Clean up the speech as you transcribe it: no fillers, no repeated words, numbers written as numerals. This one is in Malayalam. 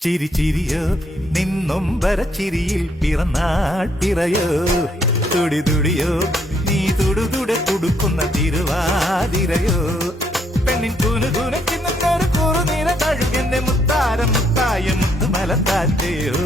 ചിരി ചിരിയോ നിന്നൊമ്പര ചിരിയിൽ പിറന്നാൾ പിറയോ തുടി തുടിയോ നീ തുടുതുടെ തുടുക്കുന്ന തിരുവാതിരയോ പെണ്ണിൻ കൂനുകൂനൊരു കുറുനീര തഴുകന്റെ മുത്താരം മുത്തായ മുത്തുമലത്താറ്റയോ